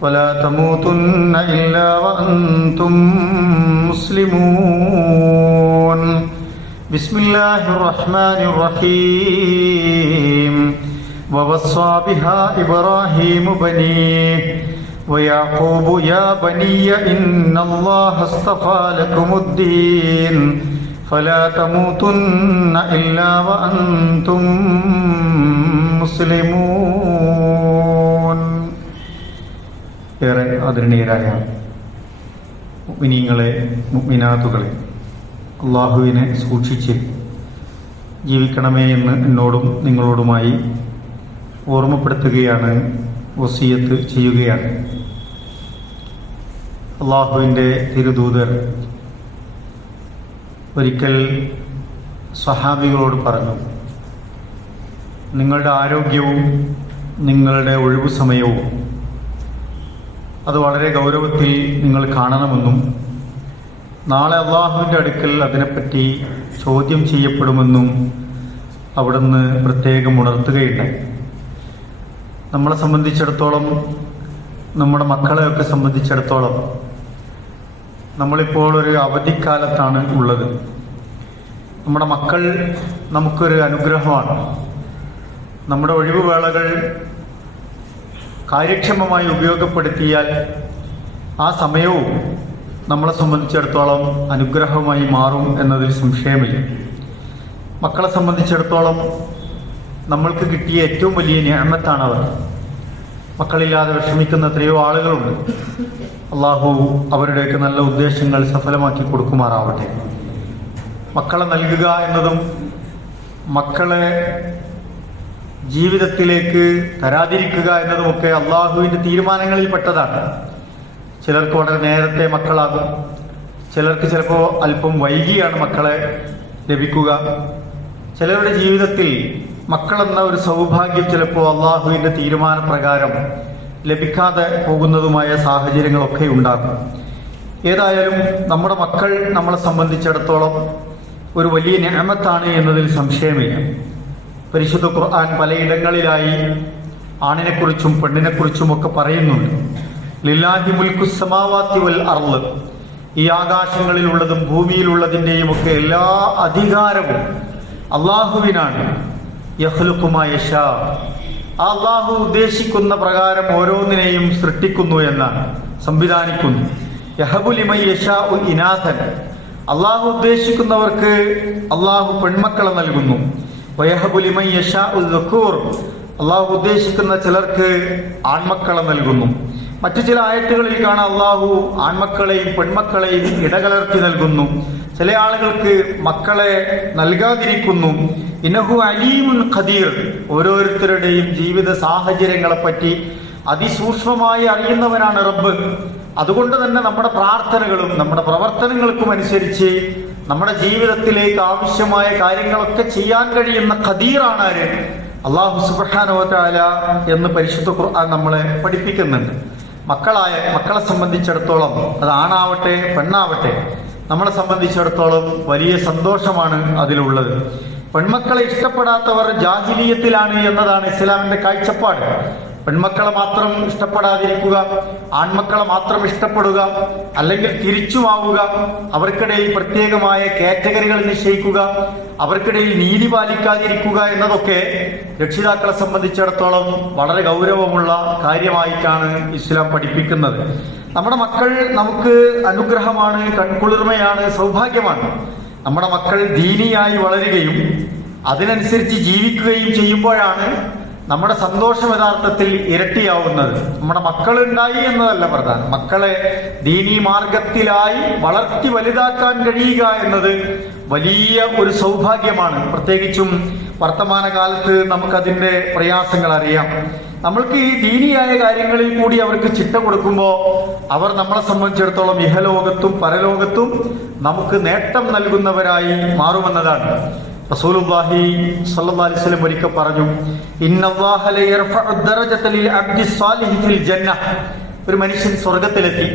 ولا تموتن إلا وأنتم مسلمون. بسم الله الرحمن الرحيم. ووصى بها إبراهيم بنيه ويعقوب يا بني إن الله اصطفى لكم الدين. فلا تموتن إلا وأنتم مسلمون. ഏറെ ആദരണീയരായ മുഗ്മിനീങ്ങളെ മുഗ്മിനാത്തുകളെ അള്ളാഹുവിനെ സൂക്ഷിച്ച് ജീവിക്കണമേ എന്ന് എന്നോടും നിങ്ങളോടുമായി ഓർമ്മപ്പെടുത്തുകയാണ് വസീയത്ത് ചെയ്യുകയാണ്. അള്ളാഹുവിന്റെ തിരുദൂതർ ഒരിക്കൽ സഹാബികളോട് പറഞ്ഞു നിങ്ങളുടെ ആരോഗ്യവും നിങ്ങളുടെ ഒഴിവു സമയവും അത് വളരെ ഗൗരവത്തിൽ നിങ്ങൾ കാണണമെന്നും നാളെ അള്ളാഹുവിന്റെ അടുക്കൽ അതിനെപ്പറ്റി ചോദ്യം ചെയ്യപ്പെടുമെന്നും അവിടുന്ന് പ്രത്യേകം ഉണർത്തുകയുണ്ട് നമ്മളെ സംബന്ധിച്ചിടത്തോളം നമ്മുടെ മക്കളെയൊക്കെ സംബന്ധിച്ചിടത്തോളം നമ്മളിപ്പോൾ ഒരു അവധിക്കാലത്താണ് ഉള്ളത്. നമ്മുടെ മക്കൾ നമുക്കൊരു അനുഗ്രഹമാണ്. നമ്മുടെ ഒഴിവുവേളകൾ കാര്യക്ഷമമായി ഉപയോഗപ്പെടുത്തിയാൽ ആ സമയവും നമ്മളെ സംബന്ധിച്ചിടത്തോളം അനുഗ്രഹമായി മാറും എന്നതിൽ സംശയമില്ല. മക്കളെ സംബന്ധിച്ചിടത്തോളം നമ്മൾക്ക് കിട്ടിയ ഏറ്റവും വലിയ ഞാമത്താണ് അവർ മക്കളില്ലാതെ വിഷമിക്കുന്ന എത്രയോ ആളുകളുണ്ട്. അള്ളാഹു അവരുടെയൊക്കെ നല്ല ഉദ്ദേശങ്ങൾ സഫലമാക്കി കൊടുക്കുമാറാവട്ടെ. മക്കളെ നൽകുക എന്നതും മക്കളെ ജീവിതത്തിലേക്ക് തരാതിരിക്കുക എന്നതുമൊക്കെ അള്ളാഹുവിന്റെ തീരുമാനങ്ങളിൽപ്പെട്ടതാണ് ചിലർക്ക് വളരെ നേരത്തെ മക്കളാകും. ചിലർക്ക് ചിലപ്പോൾ അല്പം വൈകിയാണ് മക്കളെ ലഭിക്കുക. ചിലരുടെ ജീവിതത്തിൽ മക്കളെന്ന ഒരു സൗഭാഗ്യം ചിലപ്പോൾ അള്ളാഹുവിന്റെ തീരുമാനപ്രകാരം ലഭിക്കാതെ പോകുന്നതുമായ സാഹചര്യങ്ങളൊക്കെ ഉണ്ടാകും. ഏതായാലും നമ്മുടെ മക്കൾ നമ്മളെ സംബന്ധിച്ചിടത്തോളം ഒരു വലിയ ഞാമത്താണ് എന്നതിൽ സംശയമില്ല. പരിശുദ്ധ ഖുർആൻ പലയിടങ്ങളിലായി ആണിനെക്കുറിച്ചും പെണ്ണിനെക്കുറിച്ചും ഒക്കെ പറയുന്നുണ്ട്. ലില്ലാഹി മുൽക്കു സമാവാത്തി വൽ അർൾ. ഈ ആകാശങ്ങളിലുള്ളതും ഭൂമിയിലുള്ളതിന്റെയും ഒക്കെ എല്ലാ അധികാരവും അള്ളാഹുവിനാണ്. യഹ്ലുക്കുമായ അള്ളാഹു ഉദ്ദേശിക്കുന്ന പ്രകാരം ഓരോന്നിനെയും സൃഷ്ടിക്കുന്നു എന്നാണ് സംവിധാനിക്കുന്നു. യഹബുലിമൈ യഷാ ഉൽ ഇനാഥൻ. അള്ളാഹു ഉദ്ദേശിക്കുന്നവർക്ക് അള്ളാഹു പെൺമക്കളെ നൽകുന്നു. അള്ളാഹു ഉദ്ദേശിക്കുന്ന ചിലർക്ക് ആൺമക്കളെ നൽകുന്നു. മറ്റു ചില ആയത്തുകളിൽ കാണാം അള്ളാഹു ആൺമക്കളെയും പെൺമക്കളെയും ഇടകലർത്തി നൽകുന്നു. ചില ആളുകൾക്ക് മക്കളെ നൽകാതിരിക്കുന്നു. ഇനഹു അലീമുൻ ഖദീർ. ഓരോരുത്തരുടെയും ജീവിത സാഹചര്യങ്ങളെ പറ്റി അതിസൂക്ഷ്മമായി അറിയുന്നവനാണ് റബ്ബ്. അതുകൊണ്ട് തന്നെ നമ്മുടെ പ്രാർത്ഥനകളും നമ്മുടെ പ്രവർത്തനങ്ങൾക്കും അനുസരിച്ച് നമ്മുടെ ജീവിതത്തിലേക്ക് ആവശ്യമായ കാര്യങ്ങളൊക്കെ ചെയ്യാൻ കഴിയുന്ന ഖദീറാണ് ആര്? അള്ളാഹു സുബാനോല എന്ന് പരിശുദ്ധ ഖുർആൻ നമ്മളെ പഠിപ്പിക്കുന്നുണ്ട്. മക്കളായ മക്കളെ സംബന്ധിച്ചിടത്തോളം അത് ആണാവട്ടെ പെണ്ണാവട്ടെ നമ്മളെ സംബന്ധിച്ചിടത്തോളം വലിയ സന്തോഷമാണ് അതിലുള്ളത്. പെൺമക്കളെ ഇഷ്ടപ്പെടാത്തവർ ജാഹിലീയത്തിലാണ് എന്നതാണ് ഇസ്ലാമിന്റെ കാഴ്ചപ്പാട്. പെൺമക്കളെ മാത്രം ഇഷ്ടപ്പെടാതിരിക്കുക ആൺമക്കളെ മാത്രം ഇഷ്ടപ്പെടുക അല്ലെങ്കിൽ തിരിച്ചുമാവുക അവർക്കിടയിൽ പ്രത്യേകമായ കാറ്റഗറികൾ നിശ്ചയിക്കുക അവർക്കിടയിൽ നീതി പാലിക്കാതിരിക്കുക എന്നതൊക്കെ രക്ഷിതാക്കളെ സംബന്ധിച്ചിടത്തോളം വളരെ ഗൗരവമുള്ള കാര്യമായിട്ടാണ് ഇസ്ലാം പഠിപ്പിക്കുന്നത്. നമ്മുടെ മക്കൾ നമുക്ക് അനുഗ്രഹമാണ് കൺകുളിർമയാണ് സൗഭാഗ്യമാണ്. നമ്മുടെ മക്കൾ ദീനിയായി വളരുകയും അതിനനുസരിച്ച് ജീവിക്കുകയും ചെയ്യുമ്പോഴാണ് നമ്മുടെ സന്തോഷം യഥാർത്ഥത്തിൽ ഇരട്ടിയാവുന്നത് നമ്മുടെ മക്കൾ ഉണ്ടായി എന്നതല്ല പ്രധാനം. മക്കളെ ദീനീ മാർഗത്തിലായി വളർത്തി വലുതാക്കാൻ കഴിയുക എന്നത് വലിയ ഒരു സൗഭാഗ്യമാണ്. പ്രത്യേകിച്ചും വർത്തമാനകാലത്ത് നമുക്കതിന്റെ പ്രയാസങ്ങൾ അറിയാം നമ്മൾക്ക് ഈ ദീനിയായ കാര്യങ്ങളിൽ കൂടി അവർക്ക് ചിട്ട കൊടുക്കുമ്പോൾ അവർ നമ്മളെ സംബന്ധിച്ചിടത്തോളം ഇഹലോകത്തും പരലോകത്തും നമുക്ക് നേട്ടം നൽകുന്നവരായി മാറുമെന്നതാണ്. അലൈഹി വസല്ലം ഒരിക്കൽ പറഞ്ഞു ഇന്നല്ലാഹ ലയർഫഉ ലിൽ ഒരു മനുഷ്യൻ സ്വർഗത്തിലെത്തി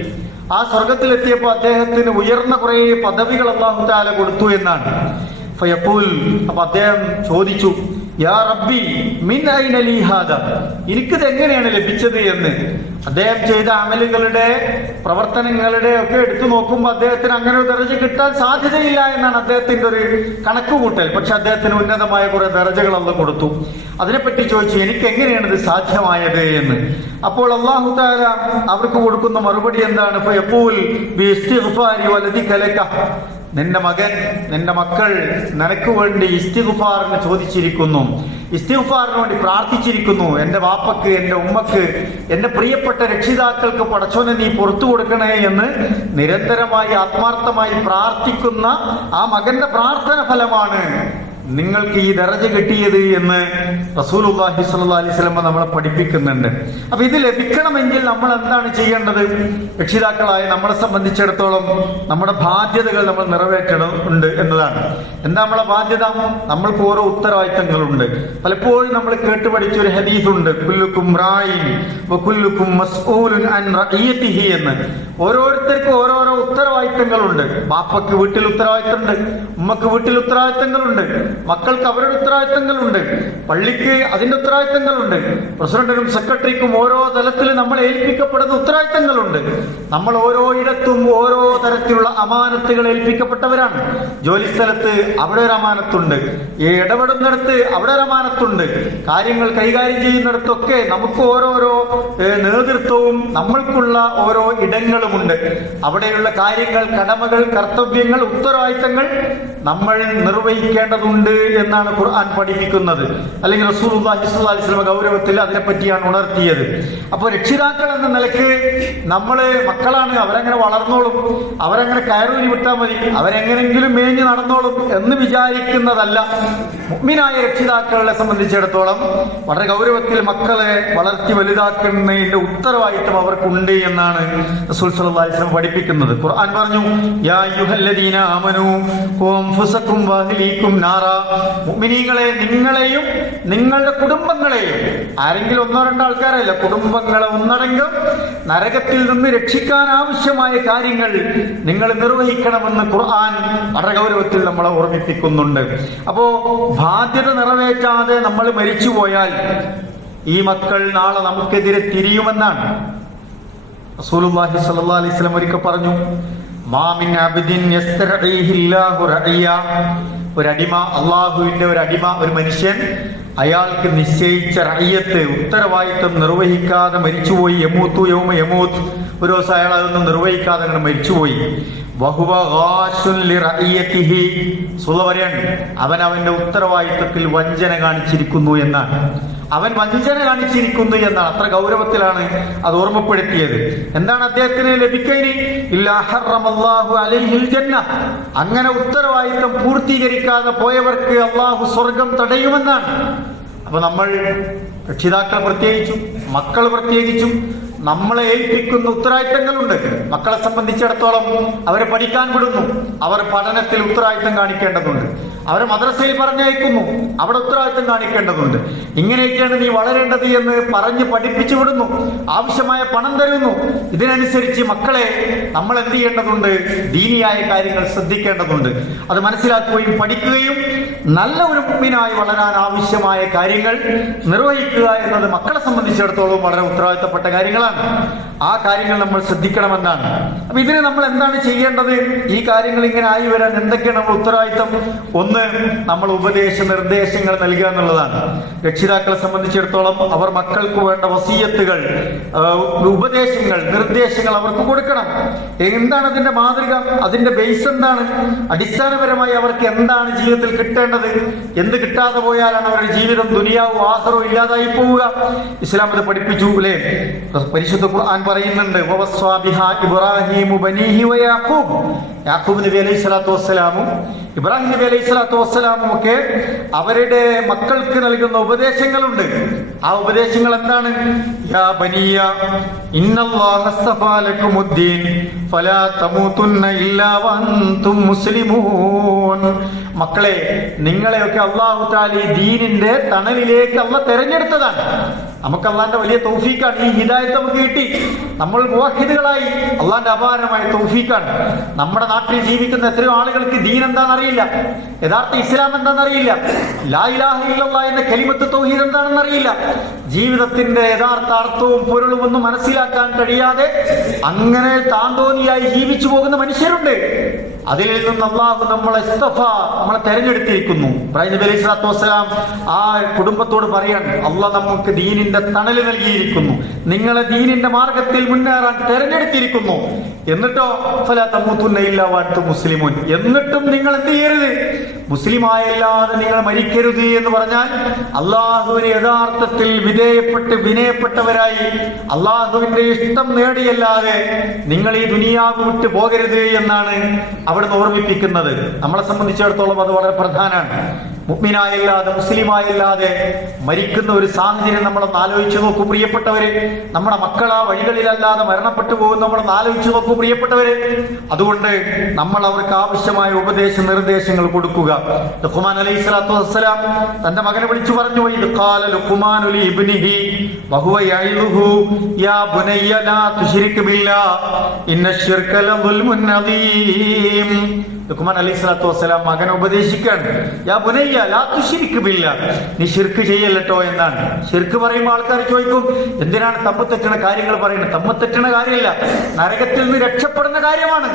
ആ സ്വർഗത്തിലെത്തിയപ്പോൾ അദ്ദേഹത്തിന് ഉയർന്ന കുറേ പദവികൾ അള്ളാഹു താല കൊടുത്തു എന്നാണ്. ഫയഖൂൽ അപ്പൊ അദ്ദേഹം ചോദിച്ചു യാ റബ്ബി മിൻ ഐന ലീ ഹാദ? എനിക്കിത് എങ്ങനെയാണ് ലഭിച്ചത് എന്ന്? അദ്ദേഹം ചെയ്ത അമലുകളുടെ പ്രവർത്തനങ്ങളുടെ ഒക്കെ എടുത്തു നോക്കുമ്പോൾ അദ്ദേഹത്തിന് അങ്ങനെ ഒരു ദർജ കിട്ടാൻ സാധ്യതയില്ല എന്നാണ് അദ്ദേഹത്തിന്റെ ഒരു കണക്കുകൂട്ടൽ. പക്ഷെ അദ്ദേഹത്തിന് ഉന്നതമായ കുറെ ദർജകൾ അന്ന് കൊടുത്തു. അതിനെപ്പറ്റി ചോദിച്ചു എനിക്ക് എങ്ങനെയാണ് ഇത് സാധ്യമായത് എന്ന്? അപ്പോൾ അള്ളാഹു താര അവർക്ക് കൊടുക്കുന്ന മറുപടി എന്താണ്? നിന്റെ മകൻ നിന്റെ മക്കൾ നിനക്ക് വേണ്ടി ഇസ്തിഗുഫാറിന് ചോദിച്ചിരിക്കുന്നു. ഇസ്തിഗുഫാറിന് വേണ്ടി പ്രാർത്ഥിച്ചിരിക്കുന്നു. എന്റെ വാപ്പക്ക് എന്റെ ഉമ്മക്ക് എന്റെ പ്രിയപ്പെട്ട രക്ഷിതാക്കൾക്ക് പടച്ചോനെ നീ പുറത്തു കൊടുക്കണേ എന്ന് നിരന്തരമായി ആത്മാർത്ഥമായി പ്രാർത്ഥിക്കുന്ന ആ മകന്റെ പ്രാർത്ഥന ഫലമാണ് നിങ്ങൾക്ക് ഈ ദറജ കിട്ടിയത് എന്ന് റസൂലുള്ളാഹി സ്വല്ലല്ലാഹി അലൈഹി വസല്ലം നമ്മളെ പഠിപ്പിക്കുന്നുണ്ട്. അപ്പൊ ഇത് ലഭിക്കണമെങ്കിൽ നമ്മൾ എന്താണ് ചെയ്യേണ്ടത്? രക്ഷിതാക്കളായ നമ്മളെ സംബന്ധിച്ചിടത്തോളം നമ്മുടെ ബാധ്യതകൾ നമ്മൾ നിറവേറ്റണം ഉണ്ട് എന്നതാണ്. എന്താ നമ്മളെ ബാധ്യത? നമ്മൾക്ക് ഓരോ ഉത്തരവാദിത്തങ്ങളുണ്ട്. പലപ്പോഴും നമ്മൾ കേട്ട് പഠിച്ച ഒരു ഹദീസ് ഉണ്ട് കുല്ലുക്കും റായി എന്ന്. ഓരോരുത്തർക്കും ഓരോരോ ഉത്തരവാദിത്തങ്ങളുണ്ട്. ബാപ്പക്ക് വീട്ടിൽ ഉത്തരവാദിത്തമുണ്ട് ഉമ്മക്ക് വീട്ടിൽ ഉത്തരവാദിത്തങ്ങളുണ്ട്. മക്കൾക്ക് അവരുടെ ഉത്തരവാദിത്തങ്ങളുണ്ട്. പള്ളിക്ക് അതിന്റെ ഉത്തരവാദിത്തങ്ങളുണ്ട്. പ്രസിഡന്റിനും സെക്രട്ടറിക്കും ഓരോ തലത്തിൽ നമ്മൾ ഏൽപ്പിക്കപ്പെടുന്ന ഉത്തരവാദിത്തങ്ങളുണ്ട്. നമ്മൾ ഓരോ ഇടത്തും ഓരോ തരത്തിലുള്ള അമാനത്തുകൾ ഏൽപ്പിക്കപ്പെട്ടവരാണ്. ജോലി സ്ഥലത്ത് അവിടെ ഒരു അമാനത്തുണ്ട്. ഈ ഇടപെടുന്നിടത്ത് അവിടെ ഒരു അമാനത്തുണ്ട്. കാര്യങ്ങൾ കൈകാര്യം ചെയ്യുന്നിടത്തൊക്കെ നമുക്ക് ഓരോരോ നേതൃത്വവും നമ്മൾക്കുള്ള ഓരോ ഇടങ്ങളുമുണ്ട്. അവിടെയുള്ള കാര്യങ്ങൾ കടമകൾ കർത്തവ്യങ്ങൾ ഉത്തരവാദിത്തങ്ങൾ നമ്മൾ നിർവഹിക്കേണ്ടതുണ്ട് എന്നാണ് ഖുർആൻ പഠിപ്പിക്കുന്നത്. അല്ലെങ്കിൽ റസൂൽ അലൈഹിസ്ലാം ഗൗരവത്തിൽ അതിനെപ്പറ്റിയാണ് ഉണർത്തിയത്. അപ്പോൾ രക്ഷിതാക്കൾ എന്ന നിലയ്ക്ക് നമ്മൾ മക്കളാണ് അവരങ്ങനെ വളർന്നോളും അവരങ്ങനെ കയറൂരി വിട്ടാൽ മതി അവരെങ്ങനെങ്കിലും മേഞ്ഞ് നടന്നോളും എന്ന് വിചാരിക്കുന്നതല്ല മുഗ്മിനായ രക്ഷിതാക്കളെ സംബന്ധിച്ചിടത്തോളം വളരെ ഗൗരവത്തിൽ മക്കളെ വളർത്തി വലുതാക്കുന്നതിന്റെ ഉത്തരവാദിത്തം അവർക്കുണ്ട് എന്നാണ് റസൂൽ അലൈഹി പഠിപ്പിക്കുന്നത്. ഖുർആൻ പറഞ്ഞു യാ അയ്യുഹല്ലദീന ആമനൂ വഅഹ്ലീക്കും നാറ. മുഅ്മിനീങ്ങളെ നിങ്ങളെയും നിങ്ങളുടെ കുടുംബങ്ങളെയും. ആരെങ്കിലും ഒന്നോ രണ്ടോ ആൾക്കാരല്ല കുടുംബങ്ങളെ ഒന്നടങ്കം നരകത്തിൽ നിന്ന് രക്ഷിക്കാൻ ആവശ്യമായ കാര്യങ്ങൾ നിങ്ങൾ നിർവഹിക്കണമെന്ന് ഖുർആൻ വളരെ ഗൗരവത്തിൽ നമ്മളെ ഓർമ്മിപ്പിക്കുന്നുണ്ട്. അപ്പോ ബാധ്യത നിറവേറ്റാതെ നമ്മൾ മരിച്ചു പോയാൽ ഈ മക്കൾ നാളെ നമുക്കെതിരെ തിരിയുമെന്നാണ്. റസൂലുള്ളാഹി സ്വല്ലല്ലാഹി അലൈഹി വസല്ലം ഒരിക്കൽ പറഞ്ഞു മാമിൻ അബ്ദിൻ ഒരടിമ അള്ളാഹുവിന്റെ ഒരു അടിമ ഒരു മനുഷ്യൻ അയാൾക്ക് നിശ്ചയിച്ച റയ്യത്ത് ഉത്തരവാദിത്വം നിർവഹിക്കാതെ മരിച്ചുപോയി. യമൂത്തു യൗമ യമൂത്ത്. ഒരു ദിവസം അയാൾ അതൊന്നും നിർവഹിക്കാതെ അങ്ങനെ മരിച്ചുപോയി. അവൻ അവന്റെ ഉത്തരവാദിത്വത്തിൽ വഞ്ചന കാണിച്ചിരിക്കുന്നു എന്നാണ്. അവൻ വഞ്ചന കാണിച്ചിരിക്കുന്നു എന്നാണ്. അത്ര ഗൗരവത്തിലാണ് അത് ഓർമ്മപ്പെടുത്തിയത്. എന്താണ് അദ്ദേഹത്തിന് ലഭിക്കാൻ? അങ്ങനെ ഉത്തരവാദിത്വം പൂർത്തീകരിക്കാതെ പോയവർക്ക് അള്ളാഹു സ്വർഗം തടയുമെന്നാണ്. അപ്പൊ നമ്മൾ രക്ഷിതാക്കൾ പ്രത്യേകിച്ചും മക്കൾ പ്രത്യേകിച്ചും നമ്മളെ ഏൽപ്പിക്കുന്ന ഉത്തരവാദിത്തങ്ങളുണ്ട്. മക്കളെ സംബന്ധിച്ചിടത്തോളം അവരെ പഠിക്കാൻ വിടുന്നു. അവർ പഠനത്തിൽ ഉത്തരവാദിത്തം കാണിക്കേണ്ടതുണ്ട്. അവരെ മദ്രസയിൽ പറഞ്ഞയക്കുന്നു. അവിടെ ഉത്തരവാദിത്തം കാണിക്കേണ്ടതുണ്ട്. ഇങ്ങനെയൊക്കെയാണ് നീ വളരേണ്ടത് എന്ന് പറഞ്ഞ് പഠിപ്പിച്ചു വിടുന്നു. ആവശ്യമായ പണം തരുന്നു. ഇതിനനുസരിച്ച് മക്കളെ നമ്മൾ എന്ത് ചെയ്യേണ്ടതുണ്ട്? ദീനിയായ കാര്യങ്ങൾ ശ്രദ്ധിക്കേണ്ടതുണ്ട്. അത് മനസ്സിലാക്കുകയും പഠിക്കുകയും നല്ല ഒരു മുമ്പിനായി വളരാൻ ആവശ്യമായ കാര്യങ്ങൾ നിർവഹിക്കുക എന്നത് മക്കളെ സംബന്ധിച്ചിടത്തോളം വളരെ ഉത്തരവാദിത്തപ്പെട്ട കാര്യങ്ങളാണ്. ആ കാര്യങ്ങൾ നമ്മൾ ശ്രദ്ധിക്കണമെന്നാണ്. അപ്പൊ ഇതിന് നമ്മൾ എന്താണ് ചെയ്യേണ്ടത്? ഈ കാര്യങ്ങൾ ഇങ്ങനെ ആയി വരാൻ എന്തൊക്കെയാണ് നമ്മൾ ഉത്തരവാദിത്തം? ഒന്ന് നമ്മൾ ഉപദേശ നിർദ്ദേശങ്ങൾ നൽകുക എന്നുള്ളതാണ്. രക്ഷിതാക്കളെ സംബന്ധിച്ചിടത്തോളം അവർ മക്കൾക്ക് വേണ്ട വസീയത്തുകൾ ഉപദേശങ്ങൾ നിർദ്ദേശങ്ങൾ അവർക്ക് കൊടുക്കണം. എന്താണ് അതിന്റെ മാതൃക? അതിന്റെ ബേസ് എന്താണ്? അടിസ്ഥാനപരമായി അവർക്ക് എന്താണ് ജീവിതത്തിൽ കിട്ടേണ്ടത്? എന്ത് കിട്ടാതെ പോയാലാണ് അവരുടെ ജീവിതം ദുനിയാവും ആഹ്റവും ഇല്ലാതായി പോവുക. ഇസ്ലാം അത് പഠിപ്പിച്ചു അല്ലേ? പരിശുദ്ധ ഖുർആൻ പറയുന്നുണ്ട് ഇബ്രാഹിം യാക്കൂബ് നബി അലൈഹി സ്വലാത്തു വസ്സലാമും ഇബ്രാഹിം നബി അലൈഹി സ്വലാത്തു വസ്സലാമും ഒക്കെ അവരുടെ മക്കൾക്ക് നൽകുന്ന ഉപദേശങ്ങളുണ്ട്. ആ ഉപദേശങ്ങൾ എന്താണ്? യാ ബനിയ മക്കളെ നിങ്ങളെയൊക്കെ അള്ളാഹു താലി ദീനിന്റെ തണലിലേക്ക് അള്ള തെരഞ്ഞെടുത്തതാണ്. നമുക്ക് അള്ളാന്റെ വലിയ തൗഫീക്കാണ്. ഈ ഹിദായത്ത് നമുക്ക് കിട്ടി. നമ്മൾ മുവാഹിദുകളായി. അള്ളാന്റെ അപാരമായ തൗഫീക്കാണ്. നമ്മുടെ നാട്ടിൽ ജീവിക്കുന്ന എത്രയോ ആളുകൾക്ക് ദീൻ എന്താണെന്നറിയില്ല. യഥാർത്ഥ ഇസ്ലാം എന്താണെന്നറിയില്ല. ലാ ഇലാഹ ഇല്ലല്ലാഹ് എന്ന കലിമത്ത് തൗഹീദ് എന്താണെന്നറിയില്ല. ജീവിതത്തിന്റെ യഥാർത്ഥ അർത്ഥവും പൊരുളും ഒന്നും മനസ്സിലാക്കാൻ കഴിയാതെ അങ്ങനെ താന്തോന്നിയായി ജീവിച്ചു പോകുന്ന മനുഷ്യരുണ്ട്. അതിൽ നിന്നും അള്ളാഹു നമ്മളെ നമ്മളെ തെരഞ്ഞെടുത്തിരിക്കുന്നു. വസ്സലാം ആ കുടുംബത്തോട് പറയാണ് അള്ളാഹ് നമുക്ക് ദീനിന്റെ തണൽ നൽകിയിരിക്കുന്നു. നിങ്ങളെ ദീനിന്റെ മാർഗത്തിൽ മുന്നേറാൻ തെരഞ്ഞെടുത്തിരിക്കുന്നു. എന്നിട്ടോ ഫലാ തമ്മൂത്തുന്നയില്ല വാഴ്ത്തു മുസ്ലിമുൻ. എന്നിട്ടും നിങ്ങൾ എന്ത് ചെയ്യരുത്? മുസ്ലിമായല്ലാതെ നിങ്ങൾ മരിക്കരുത് എന്ന് പറഞ്ഞാൽ അള്ളാഹുവിന് യഥാർത്ഥത്തിൽ വിധേയപ്പെട്ട് വിനയപ്പെട്ടവരായി അള്ളാഹുവിന്റെ ഇഷ്ടം നേടിയല്ലാതെ നിങ്ങൾ ഈ ദുനിയാവ് വിട്ട് പോകരുത് എന്നാണ് അവിടുന്ന് ഓർമ്മിപ്പിക്കുന്നത്. നമ്മളെ സംബന്ധിച്ചിടത്തോളം അത് വളരെ പ്രധാനമാണ്. മുഗ്മിനായല്ലാതെ മുസ്ലിമായല്ലാതെ മരിക്കുന്ന ഒരു സാഹചര്യം നമ്മളൊന്ന് ആലോചിച്ചു നോക്കൂ പ്രിയപ്പെട്ടവര്. നമ്മുടെ മക്കൾ ആ വഴികളിലല്ലാതെ മരണപ്പെട്ടു പോകുന്ന നമ്മളൊന്ന് ആലോചിച്ചു നോക്കൂ പ്രിയപ്പെട്ടവര്. അതുകൊണ്ട് നമ്മൾ അവർക്ക് ആവശ്യമായ ഉപദേശ നിർദ്ദേശങ്ങൾ കൊടുക്കുക. ലുഖ്മാൻ അലൈഹി സ്വലാത്തു വസ്സലാം തന്റെ മകനെ വിളിച്ചു പറഞ്ഞു ഇബ്നിഹി ഇന്ന ലുക്മാൻ അലൈഹി സ്വലാത്തു വസ്സലാം മകനെ ഉപദേശിക്കാണ് യാ ബുനയ്യ ലാ തുശ്രിക് ബില്ല. നീ ശിർക്ക് ചെയ്യല്ലട്ടോ എന്നാണ്. ശിർക്ക് പറയുമ്പോൾ ആൾക്കാർ ചോദിക്കും എന്തിനാണ് തമ്മ തെറ്റണ കാര്യങ്ങൾ പറയുന്നത്? തമ്മ തെറ്റണ കാര്യമല്ല നരകത്തിൽ നിന്ന് രക്ഷപ്പെടുന്ന കാര്യമാണ്.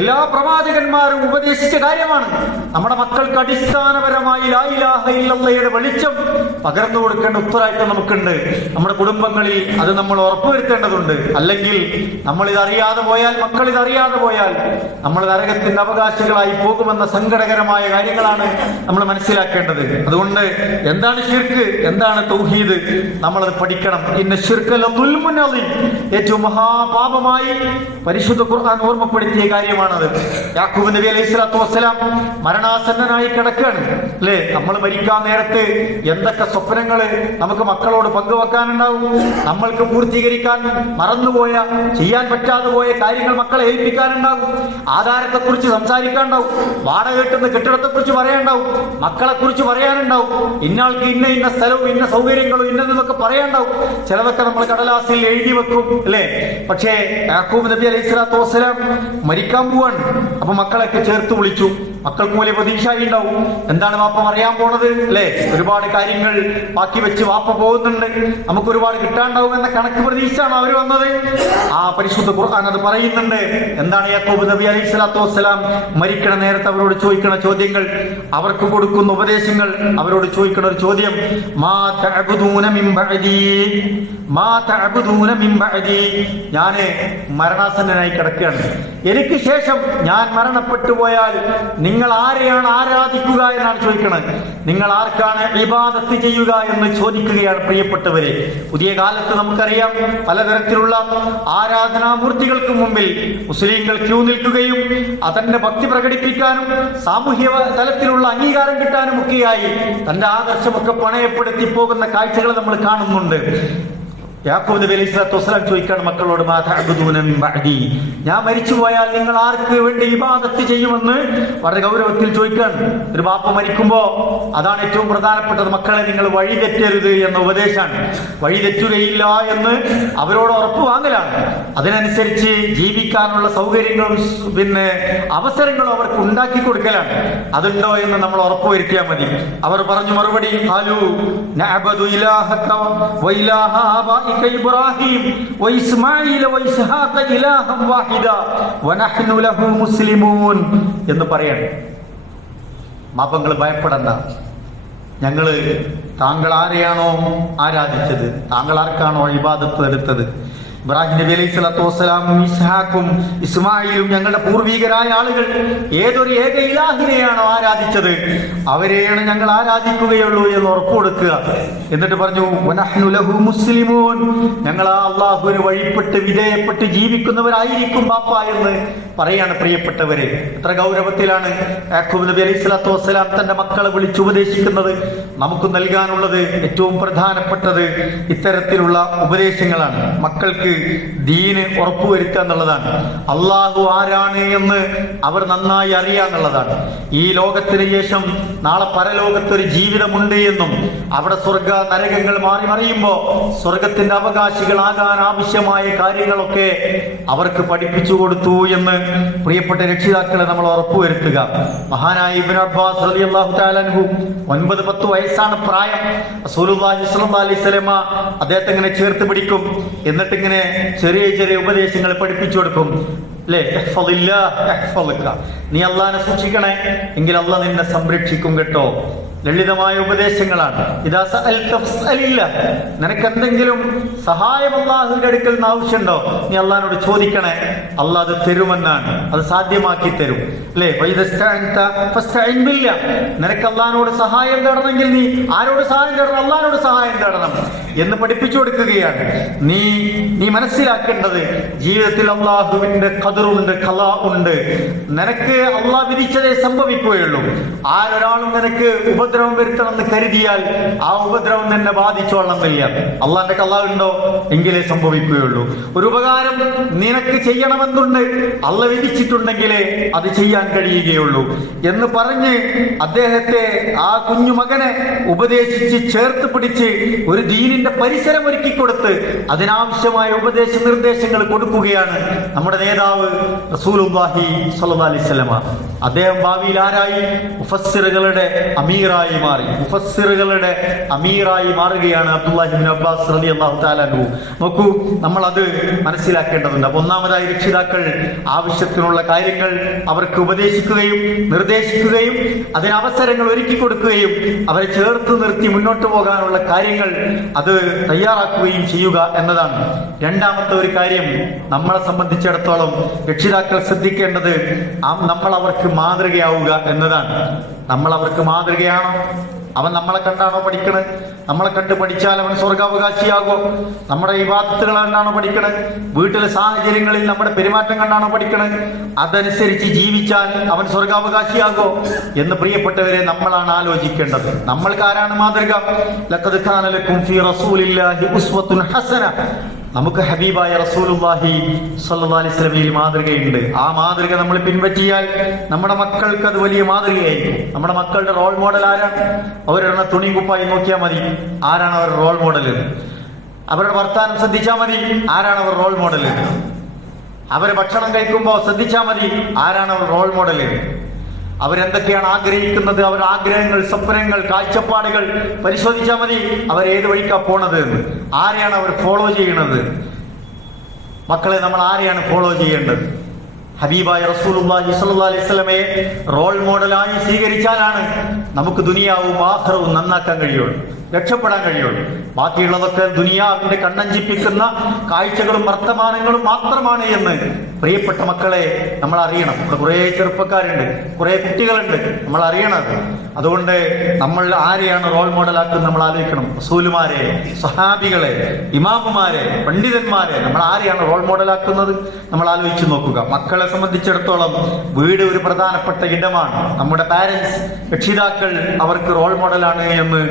എല്ലാ പ്രവാചകന്മാരും ഉപദേശിച്ച കാര്യമാണ്. നമ്മുടെ മക്കൾക്ക് അടിസ്ഥാനപരമായി ലാ ഇലാഹ ഇല്ലല്ലയുടെ വെളിച്ചം പകർന്നു കൊടുക്കേണ്ട ഉത്തരവാദിത്തം നമുക്കുണ്ട്. നമ്മുടെ കുടുംബങ്ങളിൽ അത് നമ്മൾ ഉറപ്പുവരുത്തേണ്ടതുണ്ട് അല്ലെങ്കിൽ നമ്മൾ ഇത് അറിയാതെ പോയാൽ മക്കൾ ഇത് അറിയാതെ പോയാൽ നമ്മൾ നരകത്തിന്റെ അവകാശികളായി പോകുമെന്ന സങ്കടകരമായ കാര്യങ്ങളാണ് നമ്മൾ മനസ്സിലാക്കേണ്ടത്. അതുകൊണ്ട് എന്താണ് ഷിർക്ക് എന്താണ് തൗഹീദ്? നമ്മളത് പഠിക്കണം. ഇന്ന ഷിർക്കല്ല. ഏറ്റവും മഹാപാപമായി പരിശുദ്ധ ഖുർആൻ ഓർമ്മപ്പെടുത്തിയ കാര്യമാണത്. യാക്കൂബ് നബി അലൈഹി സ്വലാത്തു വസ്സലാം മരണാസന്നനായി കിടക്കാണ്. അല്ലേ? നമ്മൾ മരിക്കാൻ നേരത്ത് എന്തൊക്കെ സ്വപ്നങ്ങൾ നമുക്ക് മക്കളോട് പങ്കുവെക്കാനുണ്ടാവും? നമ്മൾക്ക് പൂർത്തീകരിക്കാൻ മറന്നുപോയ ചെയ്യാൻ പറ്റാതെ പോയ കാര്യങ്ങൾ മക്കളെ ഏൽപ്പിക്കാനുണ്ടാവും? ആധാരത്തെ കുറിച്ച് സംസാരിക്കാനുണ്ടാവും വാടക കിട്ടുന്ന കെട്ടിടത്തെ കുറിച്ച് പറയാനുണ്ടാവും. മക്കളെ കുറിച്ച് പറയാനുണ്ടാവും. ഇന്നാൾക്ക് ഇന്ന ഇന്ന സ്ഥലവും ഇന്ന സൗകര്യങ്ങളും ഇന്നതെന്നൊക്കെ പറയാനുണ്ടാവും. ചിലതൊക്കെ നമ്മൾ കടലാസിൽ എഴുതി വെക്കും അല്ലേ? പക്ഷേ നബി അലൈഹി സ്വലാത്തു വസ്സലാം മരിക്കാൻ പോവാണ്. അപ്പൊ മക്കളൊക്കെ ചേർത്ത് വിളിച്ചു. മക്കൾക്കും വലിയ പ്രതീക്ഷ ഉണ്ടാവും എന്താണ് വാപ്പ അറിയാൻ പോണത്? അല്ലേ? ഒരുപാട് കാര്യങ്ങൾ ബാക്കി വെച്ച് വാപ്പ പോകുന്നുണ്ട്. നമുക്ക് ഒരുപാട് കിട്ടാണ്ടാവും എന്ന കണക്ക് പ്രതീക്ഷയാണ് അവർ വന്നത്. ആ പരിശുദ്ധ ഖുർആൻ അത് പറയുന്നുണ്ട്. എന്താണ് യാക്കോബ് നബി അലൈഹി സ്വലാത്തു വസ്സലാം മരിക്കണ നേരത്തെ അവരോട് ചോദിക്കണ ചോദ്യങ്ങൾ? അവർക്ക് കൊടുക്കുന്ന ഉപദേശങ്ങൾ? അവരോട് ചോദിക്കണ ഒരു ചോദ്യം മാ മാ ഞാൻ മരണാസന്നനായി കിടക്കുകയാണ്. എനിക്ക് ശേഷം ഞാൻ മരണപ്പെട്ടു പോയാൽ നിങ്ങൾ ആരെയാണ് ആരാധിക്കുക എന്നാണ് ചോദിക്കുന്നത് നിങ്ങൾ ആർക്കാണ് വിവാദത്ത് ചെയ്യുക എന്ന് ചോദിക്കുകയാണ് പ്രിയപ്പെട്ടവരെ. പുതിയ കാലത്ത് നമുക്കറിയാം പലതരത്തിലുള്ള ആരാധനാമൂർത്തികൾക്ക് മുമ്പിൽ മുസ്ലിങ്ങൾ ക്യൂ നിൽക്കുകയും അതന്റെ ഭക്തി പ്രകടിപ്പിക്കാനും സാമൂഹ്യ തലത്തിലുള്ള അംഗീകാരം കിട്ടാനും ഒക്കെയായി തന്റെ ആദർശമൊക്കെ പണയപ്പെടുത്തി പോകുന്ന കാഴ്ചകൾ നമ്മൾ കാണുന്നുണ്ട്. യാക്കൂബ് നബി അലൈഹി സ്വലാത്തു വസ്സലാം ചോദിക്കാണ് മക്കളോട് ബഅദി ഞാൻ മരിച്ചു പോയാൽ നിങ്ങൾ ആർക്ക് വേണ്ടി ഇബാദത്ത് ചെയ്യുമെന്ന്? വളരെ ഗൗരവത്തിൽ ചോദിക്കാണ് ഒരു ബാപ്പ മരിക്കുമ്പോൾ അതാണ് ഏറ്റവും പ്രധാനപ്പെട്ടത്. മക്കളെ നിങ്ങൾ വഴി തെറ്റരുത് എന്ന ഉപദേശമാണ്. വഴി തെറ്റുകയില്ല എന്ന് അവരോട് ഉറപ്പ് വാങ്ങലാണ്. അതിനനുസരിച്ച് ജീവിക്കാനുള്ള സൗകര്യങ്ങളും പിന്നെ അവസരങ്ങളും അവർക്ക് ഉണ്ടാക്കി കൊടുക്കലാണ്. അതുണ്ടോ എന്ന് നമ്മൾ ഉറപ്പുവരുത്തിയാൽ മതി. അവർ പറഞ്ഞു മറുപടി നഅബദു ഇലാഹക إبراهيم وإسماعيل وإسحاق إلها واحدا ونحن له مسلمون എന്ന് പറയാണ്. മാപ്പങ്ങൾ ഭയപ്പെടണ്ട. ഞങ്ങൾ താങ്കൾ ആരെയാണോ ആരാധിച്ചത്? താങ്കൾ ആർക്കാണോ ഇബാദത്ത് എടുത്തത്? ഇബ്രാഹിം നബി അലൈഹി സ്വലാത്തു വസ്സലാമും ഇസ്ഹാഖും ഇസ്മായിലും ഞങ്ങളുടെ പൂർവീകരായ ആളുകൾ ഏതൊരു ഏക ഇലാഹിനെയാണോ ആരാധിച്ചത്? അവരെയാണ് ഞങ്ങൾ ആരാധിക്കുകയുള്ളൂ എന്ന് ഉറപ്പു കൊടുക്കുക. എന്നിട്ട് പറഞ്ഞു "വനഹ്നു ലഹു മുസ്ലിമൂൻ. ഞങ്ങൾ ആ അള്ളാഹുവിന് വഴിപ്പെട്ട് വിധേയപ്പെട്ട് ജീവിക്കുന്നവരായിരിക്കും ബാപ്പ എന്ന് പറയാണ് പ്രിയപ്പെട്ടവരെ. എത്ര ഗൗരവത്തിലാണ് യാക്കൂബ് നബി അലൈഹി സ്വലാത്തു വസ്സലാം തന്റെ മക്കളെ വിളിച്ചു ഉപദേശിക്കുന്നത്. നമുക്ക് നൽകാനുള്ളത് ഏറ്റവും പ്രധാനപ്പെട്ടത് ഇത്തരത്തിലുള്ള ഉപദേശങ്ങളാണ്. മക്കൾക്ക് ദീന് ഉറപ്പുവരുത്തുക എന്നുള്ളതാണ്. അള്ളാഹു ആരാണ് എന്ന് അവർ നന്നായി അറിയുക എന്നുള്ളതാണ്. ഈ ലോകത്തിന് ശേഷം നാളെ പരലോകത്ത് ഒരു ജീവിതമുണ്ട് എന്നും അവിടെ സ്വർഗ നരകങ്ങൾ മാറി മറിയുമ്പോൾ സ്വർഗത്തിന്റെ അവകാശികളാകാൻ ആവശ്യമായ കാര്യങ്ങളൊക്കെ അവർക്ക് പഠിപ്പിച്ചു കൊടുത്തു എന്ന് പ്രിയപ്പെട്ട രക്ഷിതാക്കളെ നമ്മൾ ഉറപ്പുവരുത്തുക. മഹാനായ ഇബ്നു അബ്ബാസ് തആല അൻഹു ഒൻപത് പത്ത് വയസ്സാണ് പ്രായം. സ്വല്ലല്ലാഹു അലൈഹി അദ്ദേഹത്തെ ഇങ്ങനെ ചേർത്ത് പിടിക്കും. എന്നിട്ടിങ്ങനെ ചെറിയ ചെറിയ ഉപദേശങ്ങൾ പഠിപ്പിച്ചു കൊടുക്കും. നീ അള്ളാഹിനെ സൂക്ഷിക്കണേ. എങ്കിൽ അള്ളാഹ് നിന്നെ സംരക്ഷിക്കും കേട്ടോ. ലളിതമായ ഉപദേശങ്ങളാണ്. നിനക്ക് എന്തെങ്കിലും സഹായം അള്ളാഹുവിന്റെ അടുക്കൽ നിന്ന് ആവശ്യമുണ്ടോ? നീ അള്ളഹാനോട് ചോദിക്കണേ. അള്ളാഹ് അത് തരുമെന്നാണ്. അത് സാധ്യമാക്കി തരും. അല്ലേ. നിനക്ക് അള്ളഹാനോട് സഹായം തേടണമെങ്കിൽ നീ ആരോട് സഹായം തേടണം അള്ളഹാനോട് സഹായം തേടണം എന്ന് പഠിപ്പിച്ചു കൊടുക്കുകയാണ്. നീ നീ മനസ്സിലാക്കേണ്ടത് ജീവിതത്തിൽ അള്ളാഹുവിന്റെ കതിറുണ്ട് കല ഉണ്ട് നിനക്ക് അള്ളാ വിധിച്ചതേ സംഭവിക്കുകയുള്ളൂ. ആരൊരാളും നിനക്ക് ഉപദ്രവം വരുത്തണമെന്ന് കരുതിയാൽ ആ ഉപദ്രവം നിന്നെ ബാധിച്ചോളണമെന്നില്ല. അള്ളാന്റെ കല ഉണ്ടോ എങ്കിലേ സംഭവിക്കുകയുള്ളൂ. ഒരു ഉപകാരം നിനക്ക് ചെയ്യണമെന്നുണ്ട് അള്ള വിധിച്ചിട്ടുണ്ടെങ്കിലേ അത് ചെയ്യാൻ കഴിയുകയുള്ളൂ. എന്ന് പറഞ്ഞ് അദ്ദേഹത്തെ ആ കുഞ്ഞുമകനെ ഉപദേശിച്ച് ചേർത്ത് പിടിച്ച് ഒരു ദീനിന്റെ പരിസരം ഒരുക്കി കൊടുത്ത് അതിനാവശ്യമായ ഉപദേശ നിർദ്ദേശങ്ങൾ കൊടുക്കുകയാണ് നമ്മുടെ നേതാവ് അദ്ദേഹം ഭാവിയിൽ ആരായി? മുഫസ്സിറുകളുടെ അമീറായി മാറി. മുഫസ്സിറുകളുടെ അമീറായി മാറുകയാണ് അബ്ദുല്ലാഹിബ്നു അബ്ബാസ് റളിയല്ലാഹു തആല അൻഹു. നോക്കൂ നമ്മൾ അത് മനസ്സിലാക്കേണ്ടതുണ്ട്. അപ്പൊ ഒന്നാമതായി രക്ഷിതാക്കൾ ആവശ്യത്തിനുള്ള കാര്യങ്ങൾ അവർക്ക് ഉപദേശിക്കുകയും നിർദ്ദേശിക്കുകയും അതിന് അവസരങ്ങൾ ഒരുക്കി കൊടുക്കുകയും അവരെ ചേർത്ത് നിർത്തി മുന്നോട്ട് പോകാനുള്ള കാര്യങ്ങൾ അത് തയ്യാറാക്കുകയും ചെയ്യുക എന്നതാണ്. രണ്ടാമത്തെ ഒരു കാര്യം നമ്മളെ സംബന്ധിച്ചിടത്തോളം രക്ഷിതാക്കൾ ശ്രദ്ധിക്കേണ്ടത് നമ്മൾ അവർക്ക് മാതൃകയാവുക എന്നതാണ്. നമ്മൾ അവർക്ക് മാതൃകയാണോ? അവൻ നമ്മളെ കണ്ടാണോ പഠിക്കണത് നമ്മളെ കണ്ട് പഠിച്ചാൽ അവൻ സ്വർഗാവകാശിയാകും നമ്മുടെ വിവാദത്തുകൾ കണ്ടാണോ പഠിക്കണത് വീട്ടിലെ സാഹചര്യങ്ങളിൽ നമ്മുടെ പെരുമാറ്റം കണ്ടാണോ പഠിക്കണത് അതനുസരിച്ച് ജീവിച്ചാൽ അവൻ സ്വർഗാവകാശിയാകോ എന്ന് പ്രിയപ്പെട്ടവരെ നമ്മളാണ് ആലോചിക്കേണ്ടത്. നമ്മൾക്ക് ആരാണ് മാതൃക ഫി റസൂലില്ലാഹി ഉസ്വത്തുൻ ഹസന. നമുക്ക് ഹബീബായ റസൂലുള്ളാഹി സ്വല്ലല്ലാഹി അലൈഹി വസല്ലമയിൽ മാതൃകയുണ്ട്. ആ മാതൃക നമ്മൾ പിൻപറ്റിയാൽ നമ്മുടെ മക്കൾക്ക് അത് വലിയ മാതൃകയായിരിക്കും. നമ്മുടെ മക്കളുടെ റോൾ മോഡൽ ആരാണ്? അവരുടെ തുണി കുപ്പായി നോക്കിയാൽ മതി. ആരാണ് അവർ റോൾ മോഡൽ അവരുടെ വർത്താനം ശ്രദ്ധിച്ചാൽ മതി. ആരാണ് അവർ റോൾ മോഡൽ അവർ ഭക്ഷണം കഴിക്കുമ്പോൾ ശ്രദ്ധിച്ചാൽ മതി. ആരാണ് അവർ റോൾ മോഡൽ അവരെന്തൊക്കെയാണ് ആഗ്രഹിക്കുന്നത്? അവരുടെ ആഗ്രഹങ്ങൾ സ്വപ്നങ്ങൾ കാഴ്ചപ്പാടുകൾ പരിശോധിച്ചാൽ മതി. അവർ ഏത് വഴിക്കാ പോണത് എന്ന്. ആരെയാണ് അവർ ഫോളോ ചെയ്യുന്നത് മക്കളെ നമ്മൾ ആരെയാണ് ഫോളോ ചെയ്യേണ്ടത്? ഹബീബായ റസൂലുള്ളാഹി സ്വല്ലല്ലാഹി അലൈഹി വസല്ലമയെ റോൾ മോഡലായി സ്വീകരിച്ചാലാണ് നമുക്ക് ദുനിയാവും ആഖിറവും നന്നാക്കാൻ കഴിയുള്ളൂ. രക്ഷപ്പെടാൻ കഴിയുള്ളൂ. ബാക്കിയുള്ളതൊക്കെ ദുനിയാവിന്റെ കണ്ണഞ്ചിപ്പിക്കുന്ന കാഴ്ചകളും വർത്തമാനങ്ങളും മാത്രമാണ് എന്ന് പ്രിയപ്പെട്ട മക്കളെ നമ്മൾ അറിയണം. ഇവിടെ കുറേ ചെറുപ്പക്കാരുണ്ട് കുറേ കുട്ടികളുണ്ട് നമ്മൾ അറിയണത് അതുകൊണ്ട് നമ്മൾ ആരെയാണ് റോൾ മോഡൽ ആക്കുന്നത് നമ്മൾ ആലോചിക്കണം. റസൂലുമാരെ സഹാബികളെ ഇമാമുമാരെ പണ്ഡിതന്മാരെ നമ്മൾ ആരെയാണ് റോൾ മോഡൽ ആക്കുന്നത് നമ്മൾ ആലോചിച്ച് നോക്കുക. മക്കളെ സംബന്ധിച്ചിടത്തോളം വീട് ഒരു പ്രധാനപ്പെട്ട ഇടമാണ്. നമ്മുടെ പാരന്റ്സ് രക്ഷിതാക്കൾ അവർക്ക് റോൾ മോഡലാണ് എന്ന്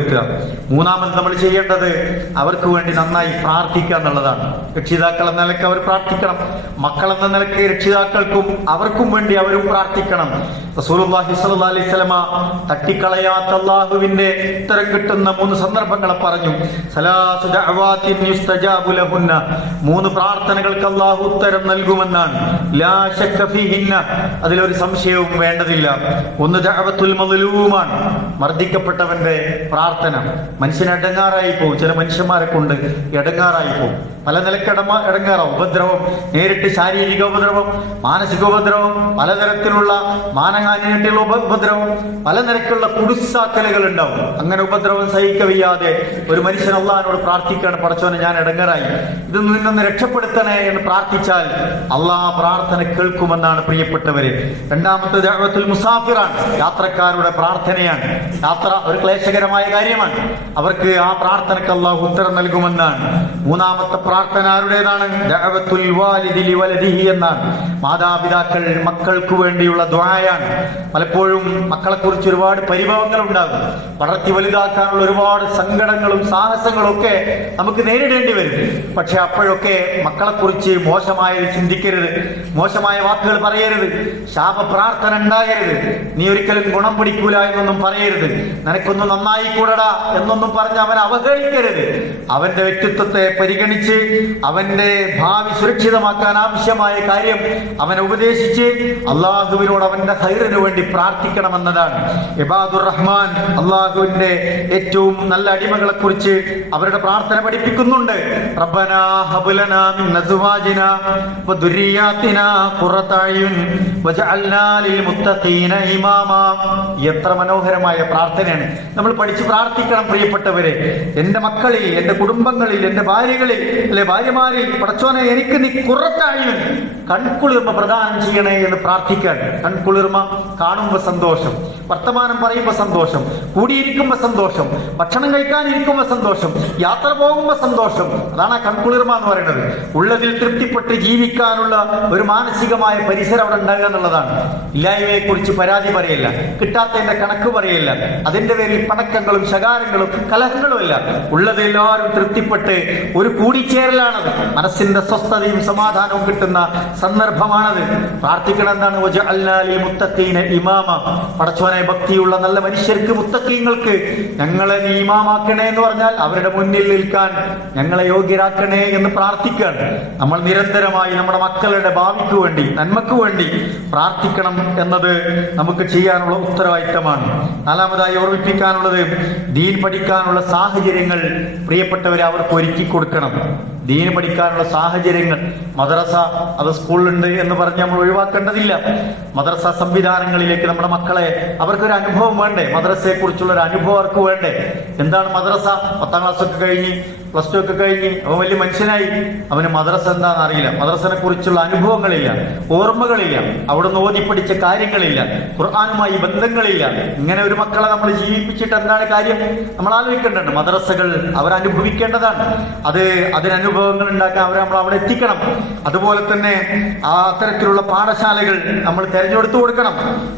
ഉറപ്പുവരുത്തുക മൂന്നാമത് നമ്മൾ ചെയ്യേണ്ടത് അവർക്ക് വേണ്ടി നന്നായി പ്രാർത്ഥിക്കുക എന്നുള്ളതാണ്. രക്ഷിതാക്കൾ എന്ന നിലയ്ക്ക് അവർ പ്രാർത്ഥിക്കണം. മക്കൾ എന്ന നിലയ്ക്ക് രക്ഷിതാക്കൾക്കും അവർക്കും വേണ്ടി അവരും പ്രാർത്ഥിക്കണം. റസൂലുള്ളാഹി സ്വല്ലല്ലാഹി അലൈഹി വസല്ലമ തട്ടിക്കളയാത്ത അല്ലാഹുവിന്റെ ഉത്തരം കിട്ടുന്ന മൂന്ന് സന്ദർഭങ്ങളെ പറഞ്ഞു. മൂന്ന് പ്രാർത്ഥനകൾക്ക് അല്ലാഹു ഉത്തരം നൽകുമെന്നാണ്. ലാ അതിലൊരു സംശയവും വേണ്ടതില്ല. ഒന്ന് ദഅവത്തുൽ മർദ്ദിക്കപ്പെട്ടവന്റെ പ്രാർത്ഥന മനുഷ്യന് ഇടങ്ങാറായി പോകും. ചില മനുഷ്യന്മാരെ കൊണ്ട് ഇടങ്ങാറായി പോകും. പല നിലയ്ക്ക് ഇടമ ഇടങ്ങാറാവും. ഉപദ്രവം നേരിട്ട് ശാരീരിക ഉപദ്രവം മാനസിക ഉപദ്രവം പലതരത്തിലുള്ള മാനഹാനിയായിട്ടുള്ള ഉപ- ഉപദ്രവം പല നിരക്കുള്ള കുടിസാക്കലുകൾ ഉണ്ടാവും. അങ്ങനെ ഉപദ്രവം സഹിക്കവയ്യാതെ ഒരു മനുഷ്യൻ അള്ളാഹിനോട് പ്രാർത്ഥിക്കുകയാണ് പടച്ചോനെ ഞാൻ ഇടങ്ങറായി. ഇത് നിന്നൊന്ന് രക്ഷപ്പെടുത്തണേ എന്ന് പ്രാർത്ഥിച്ചാൽ അള്ളാഹ് പ്രാർത്ഥന കേൾക്കുമെന്നാണ് പ്രിയപ്പെട്ടവര്. രണ്ടാമത്തെ ദഅവത്തുൽ മുസാഫിറാണ്. യാത്രക്കാരുടെ പ്രാർത്ഥനയാണ്. യാത്ര ഒരു ക്ലേശകരമായ കാര്യമാണ്. അവർക്ക് ആ പ്രാർത്ഥനയ്ക്ക് അള്ളാഹു ഉത്തരം നൽകുമെന്നാണ്. മൂന്നാമത്തെ പ്രാർത്ഥന ആരുടേതാണ്? എന്നാണ്. മാതാപിതാക്കൾ മക്കൾക്ക് വേണ്ടിയുള്ള ദ്വായാണ് പലപ്പോഴും മക്കളെ കുറിച്ച് ഒരുപാട് പരിഭവങ്ങൾ ഉണ്ടാകും. വളർത്തി വലുതാക്കാനുള്ള ഒരുപാട് സങ്കടങ്ങളും സാഹസങ്ങളും ഒക്കെ നമുക്ക് നേരിടേണ്ടി വരും. പക്ഷെ അപ്പോഴൊക്കെ മക്കളെ കുറിച്ച് മോശമായത് ചിന്തിക്കരുത്. മോശമായ വാക്കുകൾ പറയരുത്. ശാപ പ്രാർത്ഥന ഉണ്ടാകരുത് നീ ഒരിക്കലും ഗുണം പിടിക്കൂല എന്നൊന്നും പറയരുത്. നിനക്കൊന്നും നന്നായി കൂടടാ എന്നൊന്നും പറഞ്ഞ് അവൻ അവഹേളിക്കരുത്. അവന്റെ വ്യക്തിത്വത്തെ പരിഗണിച്ച് അവന്റെ ഭാവി സുരക്ഷിതമാക്കാൻ ആവശ്യമായ കാര്യം അവനെ ഉപദേശിച്ച് അള്ളാഹുവിനോട് അവന്റെ ഹൈറിനു വേണ്ടി പ്രാർത്ഥിക്കണമെന്നതാണ്. ഇബാദുർ റഹ്മാൻ അള്ളാഹുവിന്റെ ഏറ്റവും നല്ല അടിമകളെ കുറിച്ച് അവരുടെ പ്രാർത്ഥന പഠിപ്പിക്കുന്നുണ്ട്. വജഅൽനാ ലിൽ മുത്തഖീന എത്ര മനോഹരമായ പ്രാർത്ഥനയാണ്. നമ്മൾ പഠിച്ച് പ്രാർത്ഥിക്കണം പ്രിയപ്പെട്ടവരെ. എന്റെ മക്കളിൽ എന്റെ കുടുംബങ്ങളിൽ എന്റെ ഭാര്യകളിൽ അല്ലെ ഭാര്യമാരിൽ പടച്ചോനെ എനിക്ക് നീ കുറത്തായും കൺകുളിർമ പ്രദാനം ചെയ്യണേ എന്ന് പ്രാർത്ഥിക്കാൻ. കൺകുളിർമ കാണുമ്പോ സന്തോഷം. വർത്തമാനം പറയുമ്പോ സന്തോഷം. കൂടിയിരിക്കുമ്പോ സന്തോഷം. ഭക്ഷണം കഴിക്കാൻ കഴിക്കാനിരിക്കുമ്പോ സന്തോഷം. യാത്ര പോകുമ്പോ സന്തോഷം. അതാണ് ആ കൺകുളിർമ എന്ന് പറയുന്നത്. ഉള്ളതിൽ തൃപ്തിപ്പെട്ട് ജീവിക്കാനുള്ള ഒരു മാനസികമായ പരിസരം അവിടെ ഉണ്ടാകുക എന്നുള്ളതാണ്. ഇല്ലായ്മയെ കുറിച്ച് പരാതി പറയില്ല. കിട്ടാത്തതിന്റെ കണക്ക് പറയില്ല. അതിന്റെ പേരിൽ പണക്കങ്ങളും ശകാരങ്ങളും കലഹങ്ങളും ഇല്ല. എല്ലാവരും തൃപ്തിപ്പെട്ട് ഒരു കൂടിച്ചേരലാണത്. മനസ്സിന്റെ സ്വസ്ഥതയും സമാധാനവും കിട്ടുന്ന സന്ദർഭമാണത്. പ്രാർത്ഥിക്കണം എന്താണ് മുത്തഖീന ഇമാമ. പടച്ചോനെ ഭക്തിയുള്ള നല്ല മനുഷ്യർക്ക് മുത്തക്കീങ്ങൾക്ക് ഞങ്ങളെ നീ ഇമാമാക്കണേ എന്ന് പറഞ്ഞാൽ അവരുടെ മുന്നിൽ നിൽക്കാൻ ഞങ്ങളെ യോഗ്യരാക്കണേ എന്ന് പ്രാർത്ഥിക്കുകയാണ് നമ്മൾ നിരന്തരമായി നമ്മുടെ മക്കളുടെ ഭാവിക്ക് വേണ്ടി നന്മക്ക് വേണ്ടി പ്രാർത്ഥിക്കണം എന്നത് നമുക്ക് ചെയ്യാനുള്ള ഉത്തരവാദിത്തമാണ്. നാലാമതായി ഓർമ്മിപ്പിക്കാനുള്ളത് ദീൻ പഠിക്കാനുള്ള സാഹചര്യങ്ങൾ പ്രിയപ്പെട്ടവരെ അവർക്ക് ഒരുക്കി കൊടുക്കണം ദീൻ പഠിക്കാനുള്ള സാഹചര്യങ്ങൾ മദ്രസ അത് സ്കൂളിലുണ്ട് എന്ന് പറഞ്ഞ് നമ്മൾ ഒഴിവാക്കേണ്ടതില്ല. മദ്രസ സംവിധാനങ്ങളിലേക്ക് നമ്മുടെ മക്കളെ അവർക്കൊരു അനുഭവം വേണ്ടേ? മദ്രസയെ കുറിച്ചുള്ള ഒരു അനുഭവം അവർക്ക് വേണ്ടേ? എന്താണ് മദ്രസ? പത്താം ക്ലാസ് ഒക്കെ കഴിഞ്ഞ് പ്ലസ് ടു ഒക്കെ കഴിഞ്ഞ് അവൻ വലിയ മനുഷ്യനായി. അവന് മദ്രസ എന്താണെന്ന് അറിയില്ല. മദ്രസനെ കുറിച്ചുള്ള അനുഭവങ്ങളില്ല. ഓർമ്മകളില്ല. അവിടുന്ന് ഓതി പഠിച്ച കാര്യങ്ങളില്ല. ഖുർആാനുമായി ബന്ധങ്ങളില്ല. ഇങ്ങനെ ഒരു മക്കളെ നമ്മൾ ജീവിപ്പിച്ചിട്ട് എന്താണ് കാര്യം? നമ്മൾ ആലോചിക്കേണ്ടത് മദ്രസകൾ അവർ അനുഭവിക്കേണ്ടതാണ്. അത് അതിനനുഭവങ്ങൾ ഉണ്ടാക്കാൻ അവരെ നമ്മൾ അവിടെ എത്തിക്കണം. അതുപോലെ തന്നെ ആ അത്തരത്തിലുള്ള പാഠശാലകൾ നമ്മൾ തെരഞ്ഞെടുത്തു കൊടുക്കണം.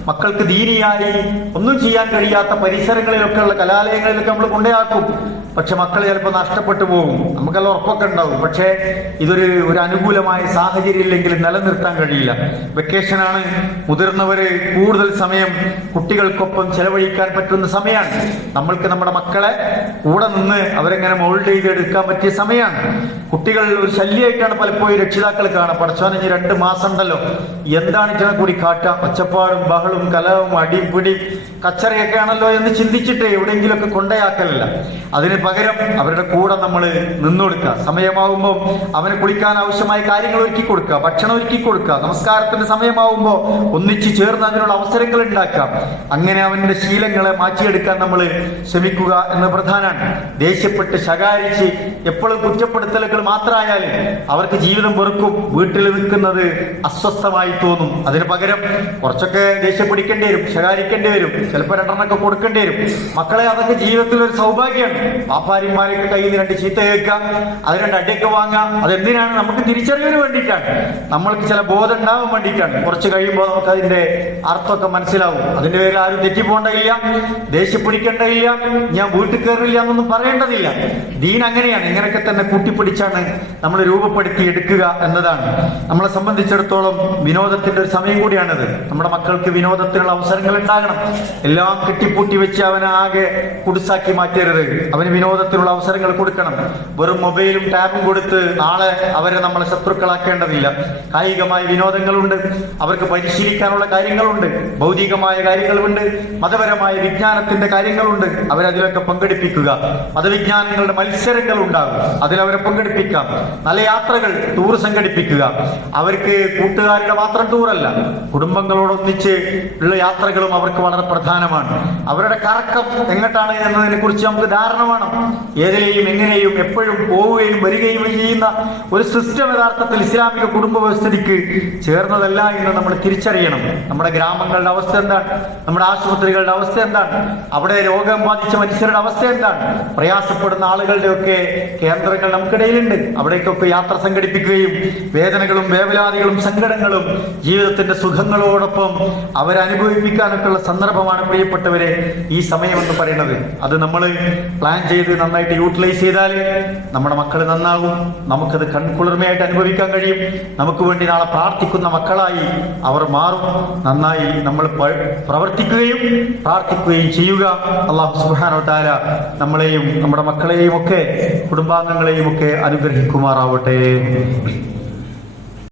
മക്കൾക്ക് ദീനിയായി ഒന്നും ചെയ്യാൻ കഴിയാത്ത പരിസരങ്ങളിലൊക്കെ ഉള്ള കലാലയങ്ങളിലൊക്കെ നമ്മൾ കൊണ്ടേയാക്കും പക്ഷെ മക്കൾ ചിലപ്പോൾ നഷ്ടപ്പെട്ടു നഷ്ടപ്പെട്ടു പോകും. നമുക്കെല്ലാം ഉറപ്പൊക്കെ ഉണ്ടാവും. പക്ഷേ ഇതൊരു ഒരു അനുകൂലമായ സാഹചര്യം ഇല്ലെങ്കിൽ നിലനിർത്താൻ കഴിയില്ല. വെക്കേഷനാണ് മുതിർന്നവര് കൂടുതൽ സമയം കുട്ടികൾക്കൊപ്പം ചെലവഴിക്കാൻ പറ്റുന്ന സമയമാണ്. നമ്മൾക്ക് നമ്മുടെ മക്കളെ കൂടെ നിന്ന് അവരെങ്ങനെ മോൾഡ് ചെയ്ത് എടുക്കാൻ പറ്റിയ സമയമാണ്. കുട്ടികൾ ഒരു ശല്യമായിട്ടാണ് പലപ്പോഴും രക്ഷിതാക്കൾ കാണാം പടച്ചോനെ ഇനി രണ്ട് മാസം ഉണ്ടല്ലോ എന്താണ് ഇച്ചിരി കൂടി കാട്ടാം? ഒച്ചപ്പാടും ബഹളും കലവും അടിപിടി കച്ചറയൊക്കെ ആണല്ലോ എന്ന് ചിന്തിച്ചിട്ട് എവിടെയെങ്കിലുമൊക്കെ കൊണ്ടയാക്കലല്ല. അതിന് പകരം അവരുടെ കൂടെ നമ്മൾ നിന്നുകൊടുക്കുക സമയമാവുമ്പോൾ അവന് കുളിക്കാൻ ആവശ്യമായ കാര്യങ്ങൾ ഒരുക്കി കൊടുക്കുക ഭക്ഷണം ഒരുക്കി കൊടുക്കുക നമസ്കാരത്തിന്റെ സമയമാവുമ്പോൾ ഒന്നിച്ചു ചേർന്ന് അതിനുള്ള അവസരങ്ങൾ ഉണ്ടാക്കാം. അങ്ങനെ അവന്റെ ശീലങ്ങളെ മാറ്റിയെടുക്കാൻ നമ്മൾ ശ്രമിക്കുക എന്ന് പ്രധാനമാണ് ദേഷ്യപ്പെട്ട് ശകാരിച്ച് എപ്പോഴും കുറ്റപ്പെടുത്തലുകൾ മാത്രമായാലും അവർക്ക് ജീവിതം വെറുക്കും. വീട്ടിൽ നിൽക്കുന്നത് അസ്വസ്ഥമായി തോന്നും. അതിന് പകരം കുറച്ചൊക്കെ ദേഷ്യപ്പിടിക്കേണ്ടി വരും ശകാരിക്കേണ്ടി വരും. ചിലപ്പോൾ രണ്ടെണ്ണൊക്കെ കൊടുക്കേണ്ടി വരും. മക്കളെ അതൊക്കെ ജീവിതത്തിൽ ഒരു സൗഭാഗ്യമാണ്. പാപ്പാരിമാരൊക്കെ കയ്യിൽ നിന്ന് രണ്ട് ചീത്ത കേൾക്കാം അത് രണ്ട് അടിയൊക്കെ വാങ്ങാം അതെന്തിനാണ്? നമുക്ക് തിരിച്ചറിവിന് വേണ്ടിയിട്ടാണ്. നമ്മൾക്ക് ചില ബോധം ഉണ്ടാവാൻ വേണ്ടിയിട്ടാണ്. കുറച്ച് കഴിയുമ്പോൾ നമുക്ക് അതിന്റെ അർത്ഥമൊക്കെ മനസ്സിലാവും. അതിന്റെ പേരിൽ ആരും തെറ്റിപ്പോണ്ടയില്ല ദേഷ്യപ്പിടിക്കേണ്ടയില്ല ഞാൻ വീട്ടിൽ കയറില്ല എന്നൊന്നും പറയേണ്ടതില്ല. ദീൻ അങ്ങനെയാണ്. ഇങ്ങനെയൊക്കെ തന്നെ കൂട്ടിപ്പിടിച്ചാണ് നമ്മൾ രൂപപ്പെടുത്തി എടുക്കുക എന്നതാണ്. നമ്മളെ സംബന്ധിച്ചിടത്തോളം വിനോദത്തിന്റെ ഒരു സമയം കൂടിയാണിത്. നമ്മുടെ മക്കൾക്ക് വിനോദത്തിനുള്ള അവസരങ്ങൾ ഉണ്ടാകണം. എല്ലാം കെട്ടിപ്പൂട്ടി വെച്ച് അവനെ ആകെ കുടുസാക്കി മാറ്റരുത്. അവന് വിനോദത്തിനുള്ള അവസരങ്ങൾ കൊടുക്കണം. വെറും മൊബൈലും ടാബും കൊടുത്ത് നാളെ അവരെ നമ്മളെ ശത്രുക്കളാക്കേണ്ടതില്ല. കായികമായ വിനോദങ്ങളുണ്ട്. അവർക്ക് പരിശീലിക്കാനുള്ള കാര്യങ്ങളുണ്ട്. ഭൗതികമായ കാര്യങ്ങളുണ്ട് മതപരമായ വിജ്ഞാനത്തിന്റെ കാര്യങ്ങളുണ്ട്. അവരതിലൊക്കെ പങ്കെടുപ്പിക്കുക. മതവിജ്ഞാനങ്ങളുടെ മത്സരങ്ങൾ ഉണ്ടാകും അതിലവരെ പങ്കെടുപ്പിക്കാം. നല്ല യാത്രകൾ ടൂർ സംഘടിപ്പിക്കുക. അവർക്ക് കൂട്ടുകാരുടെ മാത്രം ടൂറല്ല കുടുംബങ്ങളോടൊന്നിച്ച് ഉള്ള യാത്രകളും അവർക്ക് വളരെ പ്രധാനമാണ്. അവരുടെ കറക്കം എങ്ങോട്ടാണ് എന്നതിനെ കുറിച്ച് നമുക്ക് ധാരണ വേണം. ഏതിലെയും എങ്ങനെയും എപ്പോഴും പോവുകയും വരികയും ചെയ്യുന്ന ഒരു സിസ്റ്റം യഥാർത്ഥത്തിൽ ഇസ്ലാമിക കുടുംബ വ്യവസ്ഥിതിക്ക് ചേർന്നതല്ല എന്ന് നമ്മൾ തിരിച്ചറിയണം. നമ്മുടെ ഗ്രാമങ്ങളുടെ അവസ്ഥ എന്താണ്? നമ്മുടെ ആശുപത്രികളുടെ അവസ്ഥ എന്താണ്? അവിടെ രോഗം ബാധിച്ച മനുഷ്യരുടെ അവസ്ഥ എന്താണ്? പ്രയാസപ്പെടുന്ന ആളുകളുടെയൊക്കെ കേന്ദ്രങ്ങൾ നമുക്കിടയിലുണ്ട്. അവിടേക്കൊക്കെ യാത്ര സംഘടിപ്പിക്കുകയും വേദനകളും വേവലാതികളും സങ്കടങ്ങളും ജീവിതത്തിന്റെ സുഖങ്ങളോടൊപ്പം അവരനുഭവിപ്പിക്കാനൊക്കെ ഉള്ള സന്ദർഭമാണ് പ്രിയപ്പെട്ടവരെ ഈ സമയം എന്ന് പറയുന്നത്. അത് നമ്മൾ പ്ലാൻ ചെയ്ത് നന്നായിട്ട് യൂട്ടിലൈസ് ചെയ്താൽ നമ്മുടെ മക്കൾ നന്നാകും. നമുക്കത് കൺകുളിർമയായിട്ട് അനുഭവിക്കാൻ കഴിയും. നമുക്ക് വേണ്ടി നാളെ പ്രാർത്ഥിക്കുന്ന മക്കളായി അവർ മാറും. നന്നായി നമ്മൾ പ്രവർത്തിക്കുകയും പ്രാർത്ഥിക്കുകയും ചെയ്യുക. അള്ളാഹു സുബാനോ താര നമ്മളെയും നമ്മുടെ മക്കളെയും ഒക്കെ കുടുംബാംഗങ്ങളെയും ഒക്കെ അനുഗ്രഹിക്കുമാറാവട്ടെ.